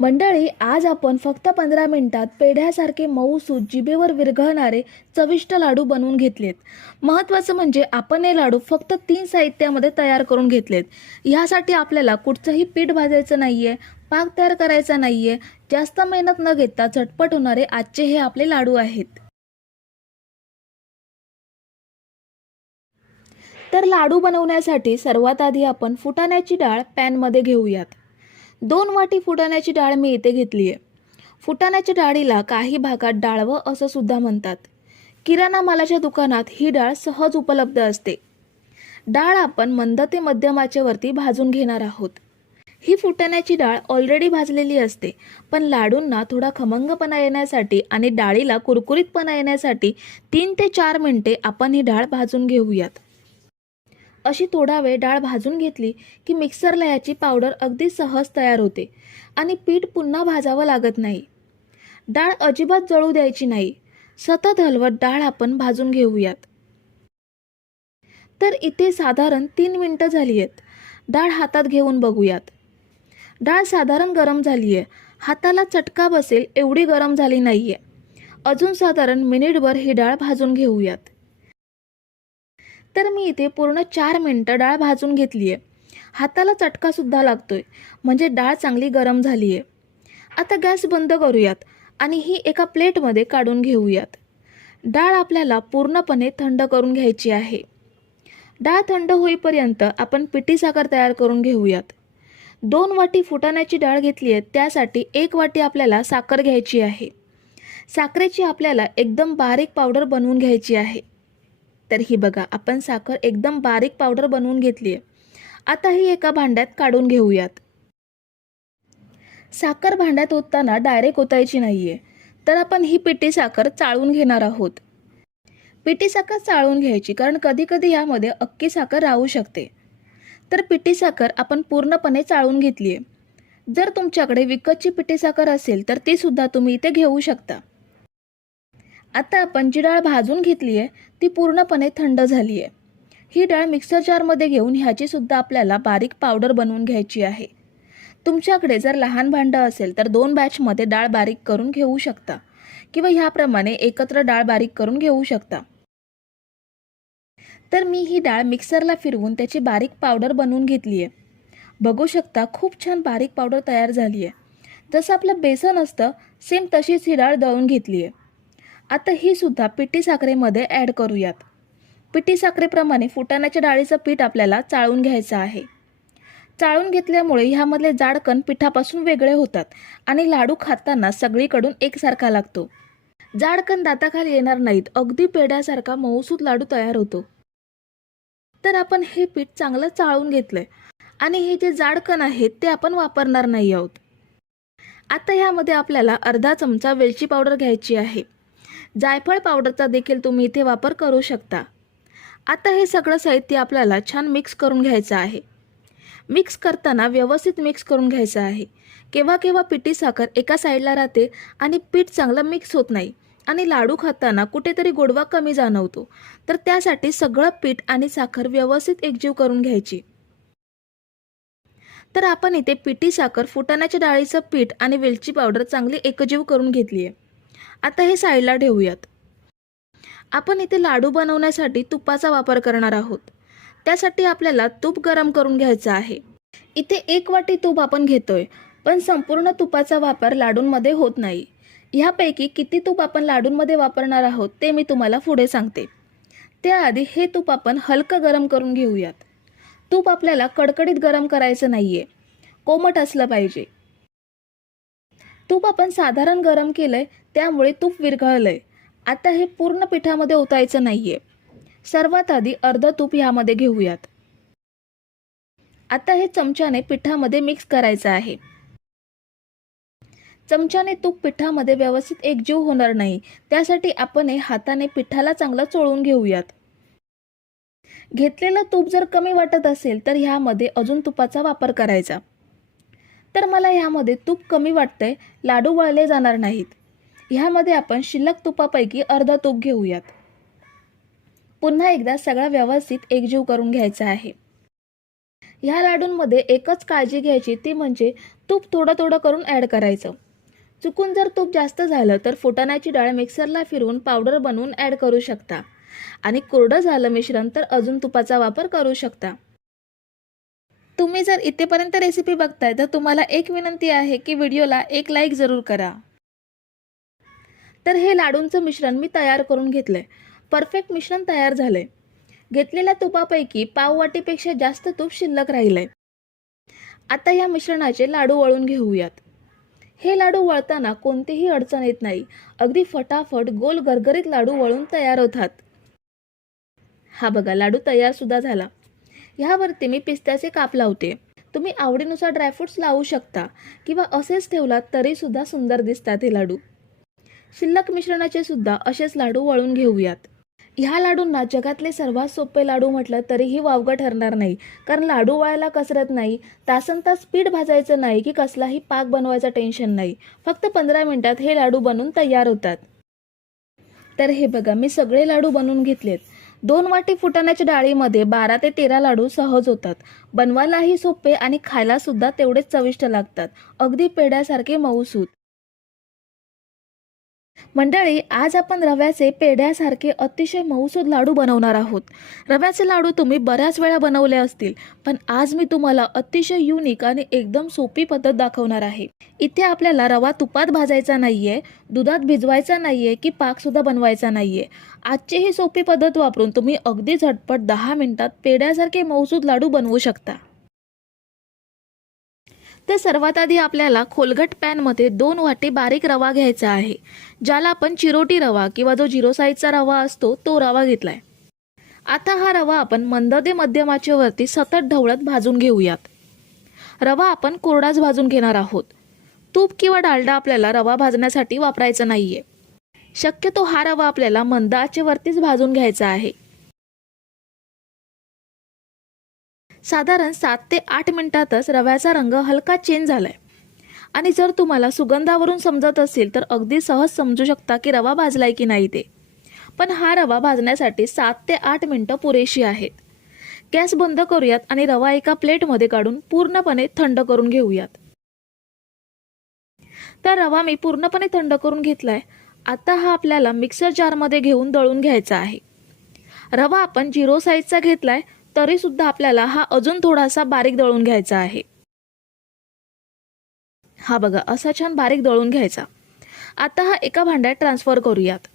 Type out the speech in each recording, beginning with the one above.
मंडळी आज आपण फक्त पंधरा मिनिटात पेढ्यासारखे मऊ सूत जिभेवर विरघळणारे चविष्ट लाडू बनवून घेतलेत. महत्त्वाचं म्हणजे आपण हे लाडू फक्त तीन साहित्यामध्ये तयार करून घेतलेत. ह्यासाठी आपल्याला कुठचंही पीठ भाजायचं नाही आहे पाक तयार करायचा नाही आहे जास्त मेहनत न घेता झटपट होणारे आजचे हे आपले लाडू आहेत. तर लाडू बनवण्यासाठी सर्वात आधी आपण फुटाण्याची डाळ पॅनमध्ये घेऊयात. दोन वाटी फुटाण्याची डाळ मी इथे घेतली आहे. फुटाण्याच्या डाळीला काही भागात डाळवं असं सुद्धा म्हणतात. किराणा मालाच्या दुकानात ही डाळ सहज उपलब्ध असते. डाळ आपण मंद ते मध्यम भाजून घेणार आहोत. ही फुटाण्याची डाळ ऑलरेडी भाजलेली असते पण लाडूंना थोडा खमंगपणा येण्यासाठी आणि डाळीला कुरकुरीतपणा येण्यासाठी तीन ते चार मिनटे आपण ही डाळ भाजून घेऊयात. अशी थोडा वेळ डाळ भाजून घेतली की मिक्सरला याची पावडर अगदी सहज तयार होते आणि पीठ पुन्हा भाजावं लागत नाही. डाळ अजिबात जळू द्यायची नाही. सतत हलवत डाळ आपण भाजून घेऊयात. तर इथे साधारण तीन मिनटं झाली आहेत डाळ हातात घेऊन बघूयात. डाळ साधारण गरम झाली आहे हाताला चटका बसेल एवढी गरम झाली नाही आहे अजून साधारण मिनिटभर ही डाळ भाजून घेऊयात. तर मी इथे पूर्ण चार मिनटं डाळ भाजून घेतली आहे हाताला चटकासुद्धा लागतो आहे म्हणजे डाळ चांगली गरम झाली आहे आता गॅस बंद करूयात आणि ही एका प्लेटमध्ये काढून घेऊयात. डाळ आपल्याला पूर्णपणे थंड करून घ्यायची आहे. डाळ थंड होईपर्यंत आपण पिठी साखर तयार करून घेऊयात. दोन वाटी फुटाण्याची डाळ घेतली आहे त्यासाठी एक वाटी आपल्याला साखर घ्यायची आहे. साखरेची आपल्याला एकदम बारीक पावडर बनवून घ्यायची आहे. तर ही बघा आपण साखर एकदम बारीक पावडर बनवून घेतली आहे आता ही एका भांड्यात काढून घेऊयात. साखर भांड्यात ओतताना डायरेक्ट ओतायची नाही आहे तर आपण ही पिठी साखर चाळून घेणार आहोत. पिठी साखर चाळून घ्यायची कारण कधी कधी यामध्ये अक्की साखर राहू शकते. तर पिठी साखर आपण पूर्णपणे चाळून घेतली आहे जर तुमच्याकडे विकतची पिठी साखर असेल तर ती सुद्धा तुम्ही इथे घेऊ शकता. आता आपण जी डाळ भाजून घेतली आहे ती पूर्णपणे थंड झाली आहे ही डाळ मिक्सर जारमध्ये घेऊन ह्याचीसुद्धा आपल्याला बारीक पावडर बनवून घ्यायची आहे. तुमच्याकडे जर लहान भांडं असेल तर दोन बॅचमध्ये डाळ बारीक करून घेऊ शकता. किंवा ह्याप्रमाणे एकत्र डाळ बारीक करून घेऊ शकता. तर मी ही डाळ मिक्सरला फिरवून त्याची बारीक पावडर बनवून घेतली आहे बघू शकता खूप छान बारीक पावडर तयार झाली आहे जसं आपलं बेसन असतं सेम तशीच ही डाळ दळून घेतली आहे आता ही सुद्धा पिठी साखरेमध्ये ॲड करूयात. पिठी साखरेप्रमाणे फुटाण्याच्या डाळीचं पीठ आपल्याला चाळून घ्यायचं आहे. चाळून घेतल्यामुळे ह्यामधले जाडकण पिठापासून वेगळे होतात आणि लाडू खाताना सगळीकडून एकसारखा लागतो. जाडकण दाताखाली येणार नाहीत अगदी पेढ्यासारखा मऊसूत लाडू तयार होतो. तर आपण हे पीठ चांगलं चाळून घेतलंय आणि हे जे जाडकण आहेत ते आपण वापरणार नाही आहोत. आता ह्यामध्ये आपल्याला अर्धा चमचा वेलची पावडर घ्यायची आहे. जायफळ पावडरचा देखील तुम्ही इथे वापर करू शकता. आता हे सगळं साहित्य आपल्याला छान मिक्स करून घ्यायचं आहे. मिक्स करताना व्यवस्थित मिक्स करून घ्यायचं आहे. केव्हा केव्हा पिठी साखर एका साईडला राहते आणि पीठ चांगलं मिक्स होत नाही आणि लाडू खाताना कुठेतरी गोडवा कमी जाणवतो तर त्यासाठी सगळं पीठ आणि साखर व्यवस्थित एकजीव करून घ्यायची. तर आपण इथे पिठी साखर फुटाण्याच्या डाळीचं पीठ आणि वेलची पावडर चांगली एकजीव करून घेतली आहे आता हे साईडला ठेवूयात. आपण इथे लाडू बनवण्यासाठी तुपाचा वापर करणार आहोत. त्यासाठी आपल्याला तूप गरम करून घ्यायचं आहे. इथे एक वाटी तूप आपण घेतोय पण संपूर्ण तुपाचा वापर लाडूंमध्ये होत नाही. ह्यापैकी किती तूप आपण लाडूंमध्ये वापरणार आहोत ते मी तुम्हाला पुढे सांगते. त्याआधी हे तूप आपण हलकं गरम करून घेऊयात. तूप आपल्याला कडकडीत गरम करायचं नाही आहे कोमट असलं पाहिजे. तूप आपण साधारण गरम केलंय त्यामुळे तूप विरघळलंय. आता हे पूर्ण पिठामध्ये ओतायचं नाहीये. सर्वात आधी अर्ध तूप ह्यामध्ये घेऊयात. आता हे चमच्याने पिठामध्ये मिक्स करायचं आहे. चमच्याने तूप पिठामध्ये व्यवस्थित एकजीव होणार नाही त्यासाठी आपण हे हाताने पिठाला चांगलं चोळून घेऊयात. घेतलेलं तूप जर कमी वाटत असेल तर ह्यामध्ये अजून तुपाचा वापर करायचा. तर मला ह्यामध्ये तूप कमी वाटतंय लाडू वळले जाणार नाहीत. ह्यामध्ये आपण शिल्लक तुपापैकी अर्धा तूप घेऊयात. पुन्हा एकदा सगळा व्यवस्थित एकजीव करून घ्यायचा आहे. ह्या लाडूंमध्ये एकच काळजी घ्यायची ती म्हणजे तूप थोडं थोडं करून ॲड करायचं. चुकून जर तूप जास्त झालं तर फुटाण्याची डाळ मिक्सरला फिरवून पावडर बनवून ॲड करू शकता. आणि कोरडं झालं मिश्रण तर अजून तुपाचा वापर करू शकता. तुम्ही जर इथेपर्यंत रेसिपी बघताय तर तुम्हाला एक विनंती आहे की व्हिडिओला एक लाईक जरूर करा. तर हे लाडूंचं मिश्रण मी तयार करून घेतलंय. परफेक्ट मिश्रण तयार झालंय. घेतलेल्या तुपापैकी पाववाटीपेक्षा जास्त तूप शिल्लक राहिलंय. आता या मिश्रणाचे लाडू वळून घेऊयात. हे लाडू वळताना कोणतीही अडचण येत नाही. अगदी फटाफट गोल गरगरीत लाडू वळून तयार होतात. हा बघा लाडू तयार सुद्धा झाला. ह्यावरती मी पिस्त्याचे काप लावते. तुम्ही आवडीनुसार ड्रायफ्रुट्स लावू शकता किंवा असेच ठेवलात तरीसुद्धा सुंदर दिसतात हे लाडू. शिल्लक मिश्रणाचे सुद्धा असेच लाडू वळून घेऊयात. ह्या लाडूंना जगातले सर्वात सोपे लाडू म्हटलं तरीही वावगं ठरणार नाही. कारण लाडू वळायला कसरत नाही तासन तास पीठ भाजायचं नाही की कसलाही पाक बनवायचं टेन्शन नाही. फक्त पंधरा मिनिटात हे लाडू बनून तयार होतात. तर हे बघा मी सगळे लाडू बनवून घेतलेत. दोन वाटी फुटाण्याच्या डाळीमध्ये बारा ते तेरा लाडू सहज होतात. बनवायलाही सोपे आणि खायला सुद्धा तेवढेच चविष्ट लागतात. अगदी पेढ्यासारखे मऊसूत मंडळी आज आपण रव्याचे पेढ्यासारखे अतिशय मऊसूद लाडू बनवणार आहोत. रव्याचे लाडू तुम्ही बऱ्याच वेळा बनवले असतील पण आज मी तुम्हाला अतिशय युनिक आणि एकदम सोपी पद्धत दाखवणार आहे. इथे आपल्याला रवा तुपात भाजायचा नाही आहे दुधात भिजवायचा नाही आहे की पाकसुद्धा बनवायचा नाही आहे आजची ही सोपी पद्धत वापरून तुम्ही अगदी झटपट दहा मिनिटात पेढ्यासारखे मऊसूद लाडू बनवू शकता. तर सर्वात आधी आपल्याला खोलगट पॅनमध्ये दोन वाटी बारीक रवा घ्यायचा आहे ज्याला आपण चिरोटी रवा किंवा जो झिरो साईजचा रवा असतो तो रवा घेतला आहे आता हा रवा आपण मंद ते मध्यमाचेवरती सतत ढवळत भाजून घेऊयात. रवा आपण कोरडाच भाजून घेणार आहोत. तूप किंवा डालडा आपल्याला रवा भाजण्यासाठी वापरायचा नाहीये. शक्यतो हा रवा आपल्याला मंद आचेवरतीच भाजून घ्यायचा आहे. साधारण सात ते आठ मिनिटातच रव्याचा रंग हलका चेंज झालाय. आणि जर तुम्हाला सुगंधावरून समजत असेल तर अगदी सहज समजू शकता की रवा भाजलाय की नाही ते. पण हा रवा भाजण्यासाठी सात ते आठ मिनटं पुरेशी आहेत. गॅस बंद करूयात आणि रवा एका प्लेटमध्ये काढून पूर्णपणे थंड करून घेऊयात. तर रवा मी पूर्णपणे थंड करून घेतलाय. आता हा आपल्याला मिक्सर जारमध्ये घेऊन दळून घ्यायचा आहे. रवा आपण झिरो साईजचा घेतलाय. तरी सुद्धा आपल्याला हा अजून थोडासा बारीक दळून घ्यायचा आहे. हा बघा असा छान बारीक दळून घ्यायचा. आता हा एका भांड्यात ट्रान्सफर करूयात.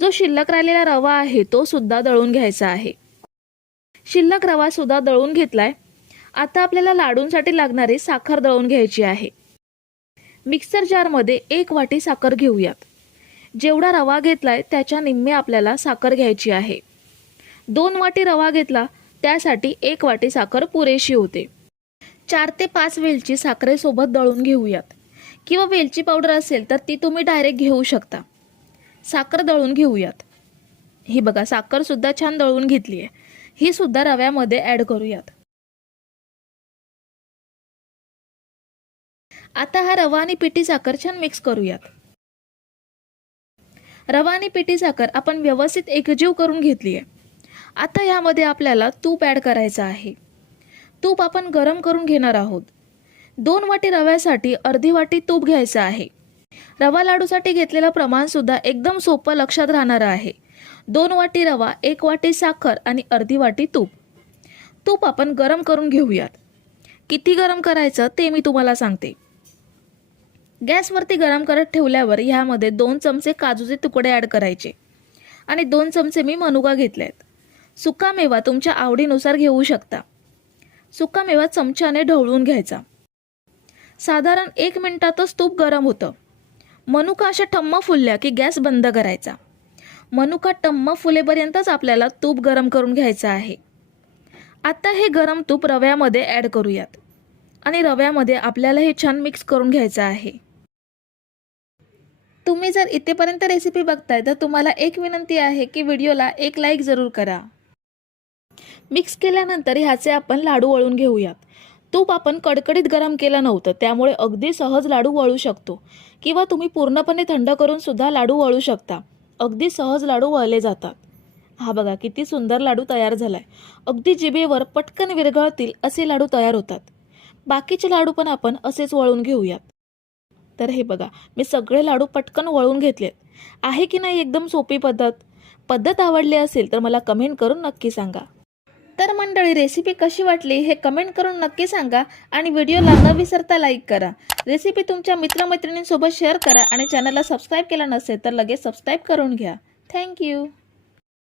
जो शिल्लक राहिलेला रवा आहे तो सुद्धा दळून घ्यायचा आहे. शिल्लक रवा सुद्धा दळून घेतलाय. आता आपल्याला लाडूंसाठी लागणारी साखर दळून घ्यायची आहे. मिक्सर जारमध्ये एक वाटी साखर घेऊयात. जेवढा रवा घेतलाय त्याच्या निम्मे आपल्याला साखर घ्यायची आहे. दोन वाटी रवा घेतला त्यासाठी एक वाटी साखर पुरेशी होते. चार ते पाच वेलची साखरेसोबत दळून घेऊयात. किंवा वेलची पावडर असेल तर ती तुम्ही डायरेक्ट घेऊ शकता. साखर दळून घेऊयात. ही बघा साखरसुद्धा छान दळून घेतली आहे. ही सुद्धा रव्यामध्ये ॲड करूयात. आता हा रवा आणि पिठी साखर छान मिक्स करूयात. रवा आणि पिठी साखर आपण व्यवस्थित एकजीव करून घेतली आहे. आता ह्यामध्ये आपल्याला तूप ॲड करायचं आहे. तूप आपण गरम करून घेणार आहोत. दोन वाटी रव्यासाठी अर्धी वाटी तूप घ्यायचं आहे. रवा लाडूसाठी घेतलेलं प्रमाणसुद्धा एकदम सोपं लक्षात राहणारं आहे. दोन वाटी रवा एक वाटी साखर आणि अर्धी वाटी तूप. तूप आपण गरम करून घेऊयात. किती गरम करायचं ते मी तुम्हाला सांगते. गॅसवरती गरम करत ठेवल्यावर ह्यामध्ये दोन चमचे काजूचे तुकडे ॲड करायचे. आणि दोन चमचे मी मनुका घेतले आहेत सुका मेवा तुमच्या आवडीनुसार घेऊ शकता. सुका मेवा चमच्याने ढवळून घ्यायचा. साधारण एक मिनिटातच तूप गरम होतं. मनुका अशा टम्म फुलल्या की गॅस बंद करायचा. मनुका टम्म फुलेपर्यंतच आपल्याला तूप गरम करून घ्यायचं आहे. आता हे गरम तूप रव्यामध्ये ॲड करूयात. आणि रव्यामध्ये आपल्याला हे छान मिक्स करून घ्यायचं आहे. तुम्ही जर इथेपर्यंत रेसिपी बघताय तर तुम्हाला एक विनंती आहे की व्हिडिओला एक लाईक जरूर करा. मिक्स केल्यानंतर ह्याचे आपण लाडू वळून घेऊयात. तूप आपण कडकडीत गरम केलं नव्हतं त्यामुळे अगदी सहज लाडू वळू शकतो. किंवा तुम्ही पूर्णपणे थंड करून सुद्धा लाडू वळू शकता. अगदी सहज लाडू वळले जातात. हा बघा किती सुंदर लाडू तयार झालाय. अगदी जिभेवर पटकन विरघळतील असे लाडू तयार होतात. बाकीचे लाडू पण आपण असेच वळून घेऊयात. तर हे बघा मी सगळे लाडू पटकन वळून घेतलेत. आहे की नाही एकदम सोपी पद्धत? पद्धत आवडली असेल तर मला कमेंट करून नक्की सांगा. तर मंडळी रेसिपी कशी वाटली हे कमेंट करून नक्की सांगा आणि व्हिडिओला न विसरता लाईक करा. रेसिपी तुमच्या मित्रमैत्रिणींसोबत शेअर करा आणि चॅनलला सबस्क्राईब केला नसेल तर लगेच सबस्क्राईब करून घ्या. थँक्यू